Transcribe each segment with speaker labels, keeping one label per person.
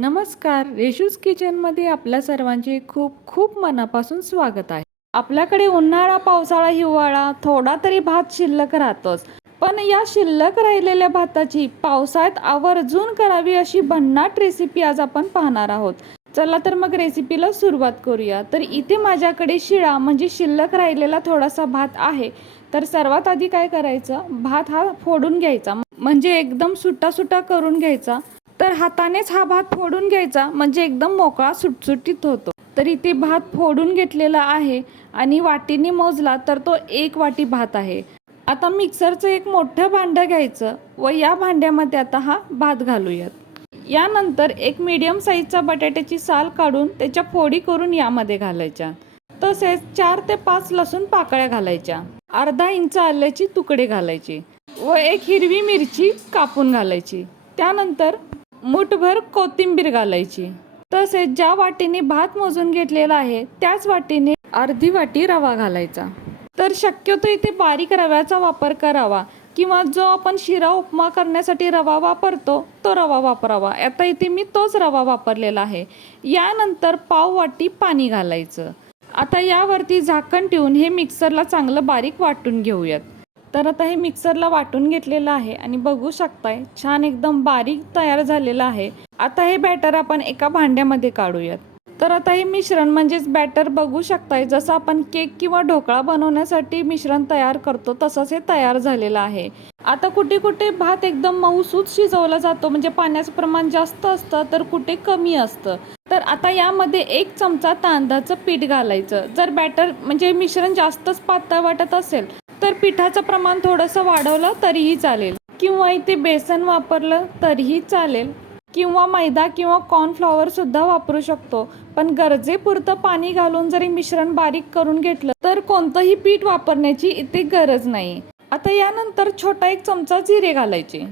Speaker 1: नमस्कार रेशूज किचनमध्ये आपल्या सर्वांचे खूप खूप मनापासून स्वागत आहे. आपल्याकडे उन्हाळा पावसाळा हिवाळा थोडा तरी भात शिल्लक राहतोच. पण या शिल्लक राहिलेल्या भाताची पावसाळ्यात आवर्जून करावी अशी भन्नाट रेसिपी आज आपण पाहणार आहोत. चला तर मग रेसिपीला सुरुवात करूया. तर इथे माझ्याकडे शिळा म्हणजे शिल्लक राहिलेला थोडासा भात आहे. तर सर्वात आधी काय करायचं? भात हा फोडून घ्यायचा. म्हणजे एकदम सुट्टा सुट्टा करून घ्यायचा. तर हातानेच हा भात फोडून घ्यायचा म्हणजे एकदम मोकळा सुटसुटीत होतो. तर इथे भात फोडून घेतलेला आहे आणि वाटीने मोजला तर तो एक वाटी भात आहे. आता मिक्सरचं एक मोठं भांडं घ्यायचं व या भांड्यामध्ये आता हा भात घालूयात. यानंतर एक मीडियम साईजचा बटाट्याची साल काढून त्याच्या फोडी करून यामध्ये घालायच्या. तसेच चार ते पाच लसूण पाकळ्या घालायच्या. अर्धा इंच आल्याची तुकडे घालायचे व एक हिरवी मिरची कापून घालायची. त्यानंतर मुठभर कोथिंबीर घालायची. तसेच ज्या वाटीने भात मोजून घेतलेला आहे त्याच वाटीने अर्धी वाटी रवा घालायचा. तर शक्यतो इथे बारीक रव्याचा वापर करावा किंवा जो आपण शिरा उपमा करण्यासाठी रवा वापरतो तो रवा वापरावा. आता इथे मी तोच रवा वापरलेला आहे. यानंतर पाव वाटी पाणी घालायचं. आता यावरती झाकण ठेवून हे मिक्सरला चांगलं बारीक वाटून घेऊयात. तर आता हे मिक्सरला वाटून घेतलेलं आहे आणि बघू शकताय छान एकदम बारीक तयार झालेलं आहे. आता हे बॅटर आपण एका भांड्यामध्ये काढूयात. तर आता हे मिश्रण म्हणजेच बॅटर बघू शकताय जसं आपण केक किंवा ढोकळा बनवण्यासाठी मिश्रण तयार करतो तसंच हे तयार झालेलं आहे. आता कुठे कुठे भात एकदम मऊसूत शिजवला जातो म्हणजे पाण्याचं प्रमाण जास्त असतं तर कुठे कमी असतं. तर आता यामध्ये एक चमचा तांदळाचं पीठ घालायचं. जर बॅटर म्हणजे मिश्रण जास्तच पातळ वाटत असेल तर पिठाचं प्रमाण थोडंसं वाढवलं तरीही चालेल. किंवा इथे बेसन वापरलं तरीही चालेल. किंवा मैदा किंवा कॉर्नफ्लॉवरसुद्धा वापरू शकतो. पण गरजेपुरतं पाणी घालून जरी मिश्रण बारीक करून घेतलं तर कोणतंही पीठ वापरण्याची इथे गरज नाही. आता यानंतर छोटा एक चमचा जिरे घालायचे.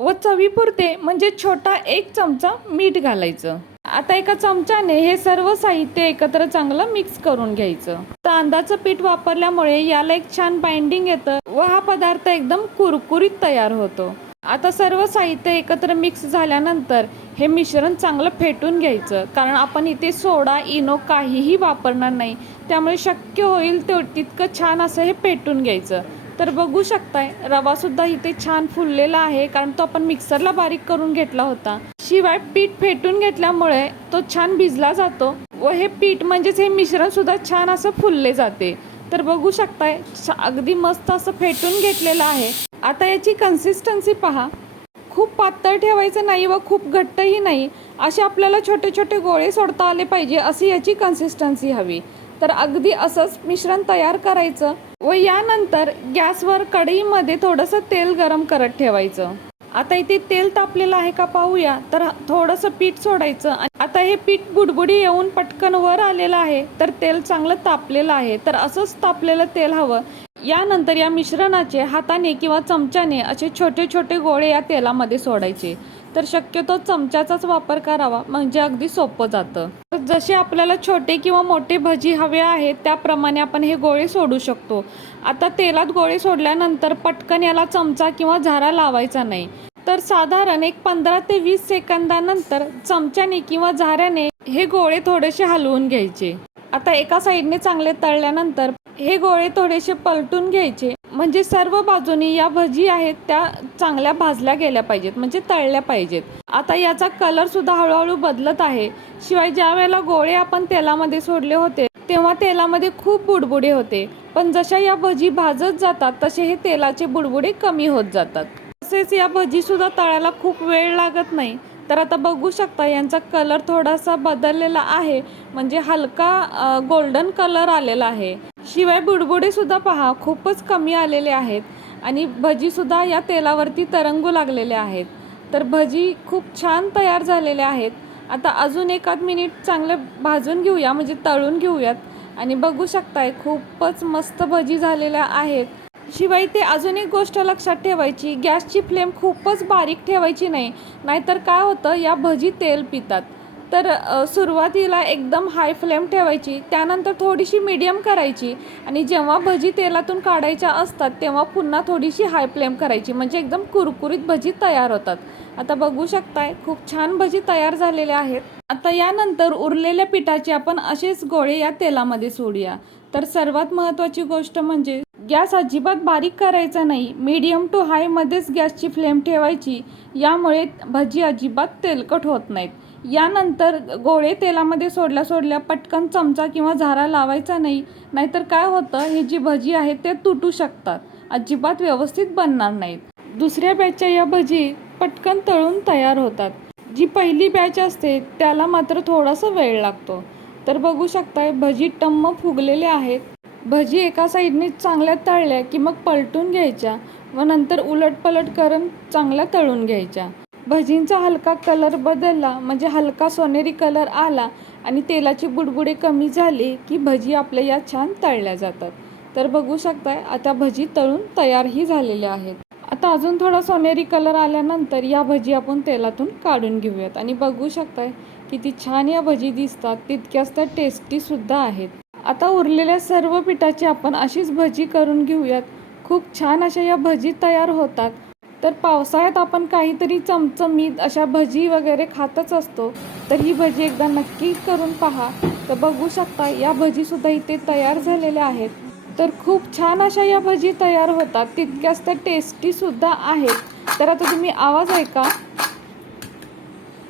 Speaker 1: व चवीपुरते म्हणजे छोटा एक चमचा मीठ घालायचं. आता एका चमच्याने हे सर्व साहित्य एकत्र चांगलं मिक्स करून घ्यायचं. तांदळाचं पीठ वापरल्यामुळे याला एक छान बाइंडिंग येतं व हा पदार्थ एकदम कुरकुरीत तयार होतो. आता सर्व साहित्य एकत्र मिक्स झाल्यानंतर हे मिश्रण चांगलं फेटून घ्यायचं. कारण आपण इथे सोडा इनो काहीही वापरणार नाही. त्यामुळे शक्य होईल ते तितकं छान असं हे पेटून घ्यायचं. तर बघू शकताय रवा सुद्धा इथे छान फुललेला आहे. कारण तो आपण मिक्सरला बारीक करून घेतला होता. शिवाय पीठ फेटून घेतल्यामुळे तो छान भिजला जातो व हे पीठ म्हणजेच हे मिश्रण सुद्धा छान असं फुलले जाते. तर बघू शकताय अगदी मस्त असं फेटून घेतलेलं आहे. आता याची कन्सिस्टन्सी पहा. खूप पातळ ठेवायचं नाही व खूप घट्टही नाही. असे आपल्याला छोटे छोटे गोळे सोडता आले पाहिजे अशी याची कन्सिस्टन्सी हवी. तर अगदी असंच मिश्रण तयार करायचं व यानंतर गॅसवर कढईमध्ये थोडंसं तेल गरम करत ठेवायचं. आता इथे तेल तापलेलं आहे का पाहूया. तर थोडंसं पीठ सोडायचं आता हे पीठ बुडबुडी येऊन पटकन वर आलेलं आहे. तर तेल चांगलं तापलेलं आहे. तर असंच तापलेलं तेल हवं. यानंतर या मिश्रणाचे हाताने किंवा चमच्याने असे छोटे छोटे गोळे या तेलामध्ये सोडायचे. तर शक्यतो चमच्याचाच वापर करावा म्हणजे अगदी सोपं जातं. तर जसे आपल्याला छोटे किंवा मोठे भजी हवे आहेत त्याप्रमाणे आपण हे गोळे सोडू शकतो. आता तेलात गोळे सोडल्यानंतर पटकन याला चमचा किंवा झारा लावायचा नाही. तर साधारण एक पंधरा ते वीस सेकंदानंतर चमच्याने किंवा झाऱ्याने हे गोळे थोडेसे हलवून घ्यायचे. आता एका साईडने चांगले तळल्यानंतर हे गोळे थोडेसे पलटून घ्यायचे. म्हणजे सर्व बाजूनी या भजी आहेत त्या चांगल्या भाजल्या गेल्या पाहिजेत म्हणजे तळल्या पाहिजेत. आता याचा कलर सुद्धा हळूहळू बदलत आहे. शिवाय ज्या वेळेला गोळे आपण तेलामध्ये सोडले होते तेव्हा तेलामध्ये खूप बुडबुडे होते. पण जशा या भजी भाजत जातात तसे हे तेलाचे बुडबुडे कमी होत जातात. तसेच या भजी सुद्धा तळायला खूप वेळ लागत नाही. तर आता बघू शकता यांचा कलर थोडासा बदललेला आहे. म्हणजे हलका गोल्डन कलर आलेला आहे. शिवाय बुडबुडे सुद्धा पहा खूपच कमी आलेले आहेत. आणि भजीसुद्धा या तेलावरती तरंगू लागलेले आहेत. तर भजी खूप छान तयार झालेल्या आहेत. आता अजून एकाद मिनिट चांगले भाजून घेऊया म्हणजे तळून घेऊयात. आणि बघू शकताय खूपच मस्त भजी झालेल्या आहेत. शिवाय ते अजून एक गोष्ट लक्षात ठेवायची गॅसची फ्लेम खूपच बारीक ठेवायची नाही. नाहीतर काय होतं या भजी तेल पितात. तर सुरुवातीला एकदम हाय फ्लेम ठेवायची त्यानंतर थोडीशी मीडियम करायची आणि जेव्हा भजी तेलातून काढायच्या असतात तेव्हा पुन्हा थोडीशी हाय फ्लेम करायची. म्हणजे एकदम कुरकुरीत भजी तयार होतात. आता बघू शकताय खूप छान भजी तयार झालेल्या आहेत. आता यानंतर उरलेल्या पिठाचे आपण असेच गोळे या तेलामध्ये सोडूया. तर सर्वात महत्त्वाची गोष्ट म्हणजे गॅस अजिबात बारीक करायचा नाही. मीडियम टू हायमध्येच गॅसची फ्लेम ठेवायची. यामुळे भजी अजिबात तेलकट होत नाहीत. यानंतर गोळे तेलामध्ये सोडल्या सोडल्या पटकन चमचा किंवा झारा लावायचा नाही नाहीतर काय होतं ही जी भजी आहे ते तुटू शकतात अजिबात व्यवस्थित बनणार नाहीत. दुसऱ्या बॅचच्या या भजी पटकन तळून तयार होतात. जी पहिली बॅच असते त्याला मात्र थोडासा वेळ लागतो. तर बघू शकताय भजी टम्म फुगलेले आहेत. भजी एका साईडने चांगल्या तळल्या की मग पलटून घ्यायच्या व नंतर उलट पलट करून चांगल्या तळून घ्यायच्या. भजींचा हलका कलर बदलला म्हणजे हलका सोनेरी कलर आला आणि तेलाची बुडबुडे कमी झाली की भजी आपल्या या छान तळल्या जातात. तर बघू शकताय आता भजी तळून तयारही झालेल्या आहेत. आता अजून थोडा सोनेरी कलर आल्यानंतर या भजी आपण तेलातून काढून घेऊयात. आणि बघू शकताय किती छान या भजी दिसतात तितक्याच त्या टेस्टीसुद्धा आहेत. आता उरलेल्या सर्व पिठाची आपण अशीच भजी करून घेऊयात. खूप छान अशा या भजी तयार होतात. तर पावसाळ्यात आपण काहीतरी चमचमीत अशा भजी वगैरे खातच असतो. तर ही भजी एकदा नक्की करून पहा. तर बघू शकता या भजीसुद्धा इथे तयार झालेल्या आहेत. तर खूप छान अशा या भजी तयार होतात. तितक्याच त्या टेस्टीसुद्धा आहेत. तर आता तुम्ही आवाज ऐका.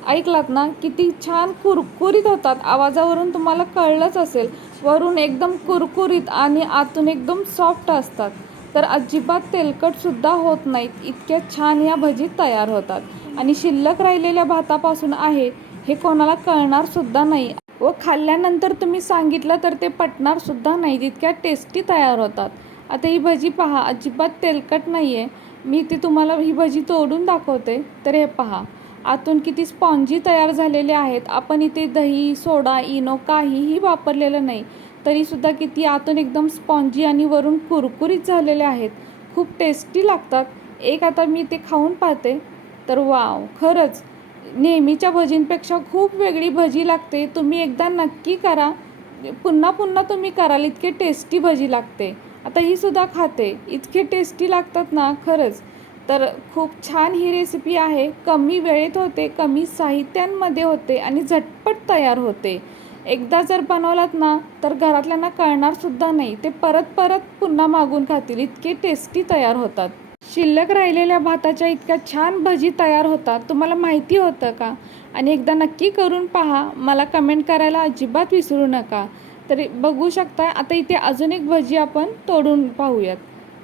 Speaker 1: ऐकलात ना? किती छान कुरकुरीत होतात. आवाजावरून तुम्हाला कळलंच असेल. वरून एकदम कुरकुरीत आणि आतून एकदम सॉफ्ट असतात. तर अजिबात तेलकटसुद्धा होत नाहीत. इतक्या छान या भजी तयार होतात. आणि शिल्लक राहिलेल्या भातापासून आहे हे कोणाला कळणारसुद्धा नाही. व खाल्ल्यानंतर तुम्ही सांगितलं तर ते पटणारसुद्धा नाही इतक्या टेस्टी तयार होतात. आता ही भजी पहा अजिबात तेलकट नाही आहे मी ती तुम्हाला ही भजी तोडून दाखवते. तर हे पहा आतून किती स्पॉन्जी तयार झालेले आहेत. आपण इथे दही सोडा इनो काहीही वापरलेलं नाही. तरीसुद्धा किती आतून एकदम स्पॉन्जी आणि वरून कुरकुरीत झालेले आहेत. खूप टेस्टी लागतात. एक आता मी ते खाऊन पाहते. तर वाव खरंच. नेहमीच्या भजींपेक्षा खूप वेगळी भजी लागते. तुम्ही एकदा नक्की करा. पुन्हा पुन्हा तुम्ही कराल इतके टेस्टी भजी लागते. आता ही सुद्धा खाते. इतके टेस्टी लागतात ना खरंच. तर खूप छान ही रेसिपी आहे. कमी वेळेत होते कमी साहित्यांमध्ये होते आणि झटपट तयार होते. एकदा जर बनवलात ना तर घरातल्यांना कळणारसुद्धा नाही. ते परत परत पुन्हा मागून खातील. इतके टेस्टी तयार होतात. शिल्लक राहिलेल्या भाताच्या इतक्या छान भजी तयार होतात. तुम्हाला माहिती होतं का? आणि एकदा नक्की करून पहा. मला कमेंट करायला अजिबात विसरू नका. तरी बघू शकता आता इथे अजून एक भजी आपण तोडून पाहूयात.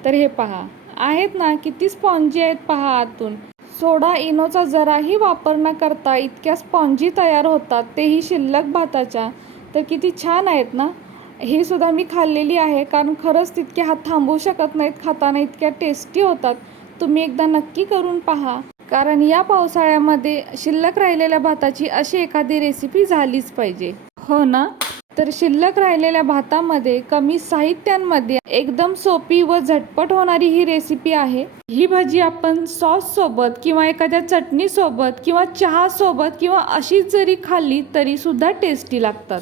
Speaker 1: तर हे पहा. आहेत ना किती स्पॉन्जी आहेत पहा आतून. सोडा इनोचा जराही वापर न करता इतक्या स्पॉन्जी तयार होतात तेही शिल्लक भाताच्या. तर किती छान आहेत ना? हे सुद्धा मी खाल्लेली आहे कारण खरंच तितके हात थांबवू शकत नाहीत खाताना इतक्या टेस्टी होतात. तुम्ही एकदा नक्की करून पहा. कारण या पावसाळ्यामध्ये शिल्लक राहिलेल्या भाताची अशी एखादी रेसिपी झालीच पाहिजे. हो ना? तर शिल्लक राहिलेल्या भातामध्ये कमी साहित्यांमध्ये एकदम सोपी व झटपट होणारी ही रेसिपी आहे. ही भाजी आपण सॉस सोबत किंवा एखाद्या चटणी सोबत किंवा चहा सोबत किंवा अशीच जरी खाल्ली तरी सुद्धा टेस्टी लागतात.